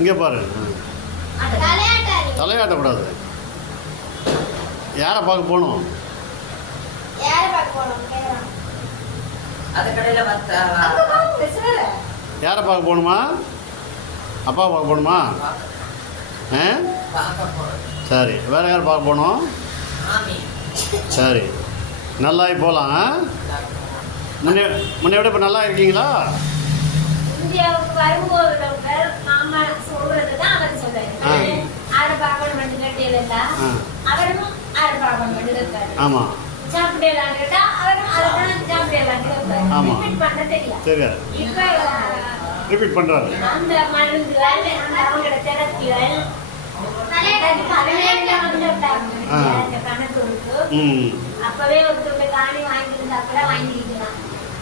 இங்கே பாரு. தலையாட்டக்கூடாது. யாரை பார்க்க போகணும்? யாரை பார்க்க போகணுமா? அப்பா பார்க்க போகணுமா? சரி, வேறு யார் பார்க்க போகணும்? சரி, நல்லாகி போகலாம். முன்னே விட இப்போ நல்லா இருக்கீங்களா? இந்தியாவுக்கு வரும்போது டாக்டர் மாமா சொல்றது தான் அவர் சொல்றாரு. ஆறு பாக்கணும் மட்டும் அவரும் ஆறு பாக்கணும் மட்டும். ஆமாம், சாப்பிடலாம் கேட்டா அவரும் அதான் சாப்பிடலாம் கேட்பாரு. ரிப்பீட் பண்ண தெரியாது. இப்போ ரிப்பீட் பண்ணுறாரு. அந்த மருந்துகள் அந்த அவங்களோட தெரப்பிகள் கணக்கு இருக்கு. அப்பவே ஒருத்தர் காணி வாங்கியிருந்தா கூட வாங்கிக்கலாம்.